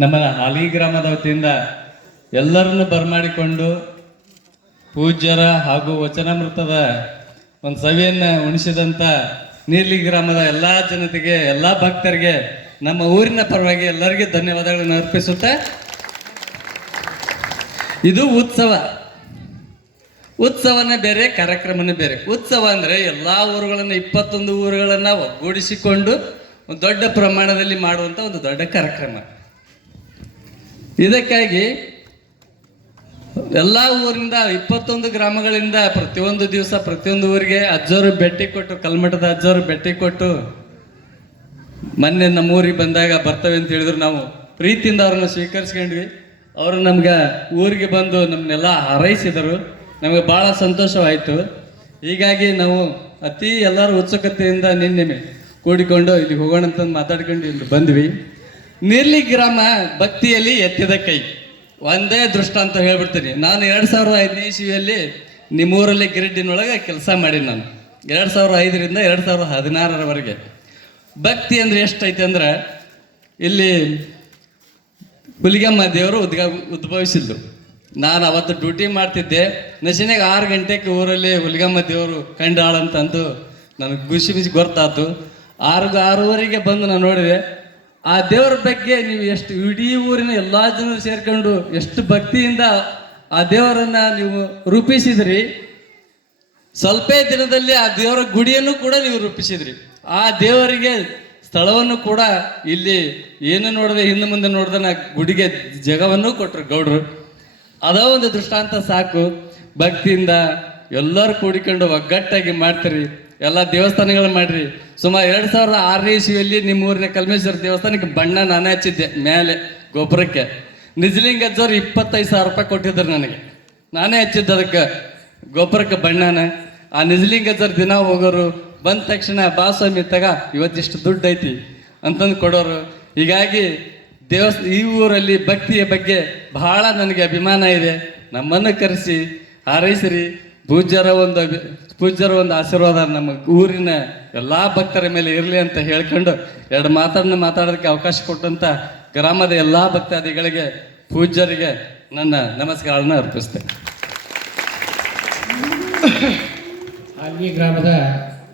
ನಮ್ಮ ಹಾಲಿ ಗ್ರಾಮದ ವತಿಯಿಂದ ಎಲ್ಲರನ್ನು ಬರಮಾಡಿಕೊಂಡು ಪೂಜ್ಯರ ಹಾಗೂ ವಚನಾಮೃತದ ಒಂದು ಸವಿಯನ್ನು ಉಣಿಸಿದಂಥ ನೀರ್ಲಿ ಗ್ರಾಮದ ಎಲ್ಲ ಜನತೆಗೆ, ಎಲ್ಲ ಭಕ್ತರಿಗೆ, ನಮ್ಮ ಊರಿನ ಪರವಾಗಿ ಎಲ್ಲರಿಗೆ ಧನ್ಯವಾದಗಳನ್ನು ಅರ್ಪಿಸುತ್ತೆ. ಇದು ಉತ್ಸವನೇ ಬೇರೆ, ಕಾರ್ಯಕ್ರಮನೇ ಬೇರೆ. ಉತ್ಸವ ಅಂದರೆ ಎಲ್ಲ ಊರುಗಳನ್ನು 21 ಊರುಗಳನ್ನು ಒಗ್ಗೂಡಿಸಿಕೊಂಡು ಒಂದು ದೊಡ್ಡ ಪ್ರಮಾಣದಲ್ಲಿ ಮಾಡುವಂಥ ಒಂದು ದೊಡ್ಡ ಕಾರ್ಯಕ್ರಮ. ಇದಕ್ಕಾಗಿ ಎಲ್ಲ ಊರಿಂದ 21 ಗ್ರಾಮಗಳಿಂದ ಪ್ರತಿಯೊಂದು ದಿವಸ ಪ್ರತಿಯೊಂದು ಊರಿಗೆ ಅಜ್ಜವರು ಭೇಟಿ ಕೊಟ್ಟು, ಕಲ್ಮಠದ ಅಜ್ಜವರು ಭೇಟಿ ಕೊಟ್ಟು, ಮೊನ್ನೆ ನಮ್ಮ ಊರಿಗೆ ಬಂದಾಗ ಬರ್ತವೆ ಅಂತ ಹೇಳಿದ್ರು. ನಾವು ಪ್ರೀತಿಯಿಂದ ಅವ್ರನ್ನ ಸ್ವೀಕರಿಸ್ಕೊಂಡ್ವಿ. ಅವರು ನಮ್ಗೆ ಊರಿಗೆ ಬಂದು ನಮ್ಮನ್ನೆಲ್ಲ ಹಾರೈಸಿದರು. ನಮಗೆ ಭಾಳ ಸಂತೋಷವಾಯಿತು. ಹೀಗಾಗಿ ನಾವು ಎಲ್ಲರೂ ಉತ್ಸುಕತೆಯಿಂದ ನಿನ್ನೆ ಕೂಡಿಕೊಂಡು ಇಲ್ಲಿ ಹೋಗೋಣ ಅಂತ ಮಾತಾಡ್ಕೊಂಡು ಇಲ್ಲಿ ಬಂದ್ವಿ. ನೀರ್ಲಿ ಗ್ರಾಮ ಭಕ್ತಿಯಲ್ಲಿ ಎತ್ತಿದ ಕೈ. ಒಂದೇ ದೃಷ್ಟಾಂತ ಹೇಳ್ಬಿಡ್ತೀನಿ. ನಾನು 2005ನೇ ಇಸ್ವಿಯಲ್ಲಿ ನಿಮ್ಮೂರಲ್ಲಿ ಗಿರಿಡ್ಡಿನೊಳಗೆ ಕೆಲಸ ಮಾಡಿ. ನಾನು 2005ರಿಂದ 2016ರವರೆಗೆ ಭಕ್ತಿ ಅಂದರೆ ಎಷ್ಟೈತೆ ಅಂದ್ರೆ, ಇಲ್ಲಿ ಹುಲಿಗಮ್ಮ ದೇವರು ಉದ್ಭವಿಸಿದ್ರು. ನಾನು ಅವತ್ತು ಡ್ಯೂಟಿ ಮಾಡ್ತಿದ್ದೆ. ನಶಿನಾಗ 6 ಗಂಟೆಗೆ ಊರಲ್ಲಿ ಹುಲಿಗಮ್ಮ ದೇವರು ಕಂಡಾಳಂತಂದು ನನಗೆ ಖುಷಿ ಗೊತ್ತಾಯ್ತು. 6:30ಗೆ ಬಂದು ನಾನು ನೋಡಿದೆ. ಆ ದೇವರ ಬಗ್ಗೆ ನೀವು ಎಷ್ಟು, ಇಡೀ ಊರಿನ ಎಲ್ಲ ಜನರು ಸೇರ್ಕೊಂಡು ಎಷ್ಟು ಭಕ್ತಿಯಿಂದ ಆ ದೇವರನ್ನು ನೀವು ರೂಪಿಸಿದ್ರಿ. ಸ್ವಲ್ಪ ದಿನದಲ್ಲಿ ಆ ದೇವರ ಗುಡಿಯನ್ನು ಕೂಡ ನೀವು ರೂಪಿಸಿದ್ರಿ. ಆ ದೇವರಿಗೆ ಸ್ಥಳವನ್ನು ಕೂಡ ಇಲ್ಲಿ ಏನು ನೋಡಿದೆ, ಹಿಂದೆ ಮುಂದೆ ನೋಡ್ದೆ ಗುಡಿಗೆ ಜಗವನ್ನು ಕೊಟ್ಟರು ಗೌಡ್ರು. ಅದೋ ಒಂದು ದೃಷ್ಟಾಂತ ಸಾಕು. ಭಕ್ತಿಯಿಂದ ಎಲ್ಲರೂ ಕೂಡಿಕೊಂಡು ಒಗ್ಗಟ್ಟಾಗಿ ಮಾಡ್ತೀರಿ. ಎಲ್ಲ ದೇವಸ್ಥಾನಗಳು ಮಾಡ್ರಿ. ಸುಮಾರು 2006ನೇ ಇಸ್ವಿಯಲ್ಲಿ ನಿಮ್ಮ ಊರಿನ ಕಲ್ಮೇಶ್ವರ ದೇವಸ್ಥಾನಕ್ಕೆ ಬಣ್ಣ ನಾನೇ ಹಚ್ಚಿದ್ದೆ ಮೇಲೆ ಗೊಬ್ಬರಕ್ಕೆ. ನಿಜಲಿಂಗ ಅಜ್ಜವ್ರು 25,000 ರೂಪಾಯಿ ಕೊಟ್ಟಿದ್ರು ನನಗೆ. ನಾನೇ ಹಚ್ಚಿದ್ದೆ ಅದಕ್ಕೆ ಗೊಬ್ಬರಕ್ಕೆ ಬಣ್ಣನ. ಆ ನಿಜಲಿಂಗ ಅಜ್ಜರು ದಿನ ಹೋಗೋರು, ಬಂದ ತಕ್ಷಣ ಸ್ವಾಮಿ ತಗ ಇವತ್ತಿಷ್ಟು ದುಡ್ಡು ಐತಿ ಅಂತಂದು ಕೊಡೋರು. ಹೀಗಾಗಿ ಈ ಊರಲ್ಲಿ ಭಕ್ತಿಯ ಬಗ್ಗೆ ಬಹಳ ನನಗೆ ಅಭಿಮಾನ ಇದೆ. ನಮ್ಮನ್ನು ಕರೆಸಿ ಹಾರೈಸಿರಿ. ಪೂಜ್ಯರ ಒಂದು ಆಶೀರ್ವಾದ ನಮ್ಮ ಊರಿನ ಎಲ್ಲ ಭಕ್ತರ ಮೇಲೆ ಇರಲಿ ಅಂತ ಹೇಳ್ಕೊಂಡು 2 ಮಾತನ್ನು ಮಾತಾಡೋದಕ್ಕೆ ಅವಕಾಶ ಕೊಟ್ಟಂಥ ಗ್ರಾಮದ ಎಲ್ಲ ಭಕ್ತಾದಿಗಳಿಗೆ, ಪೂಜ್ಯರಿಗೆ ನನ್ನ ನಮಸ್ಕಾರವನ್ನು ಅರ್ಪಿಸ್ತೇನೆ. ಹಾಲಿ ಗ್ರಾಮದ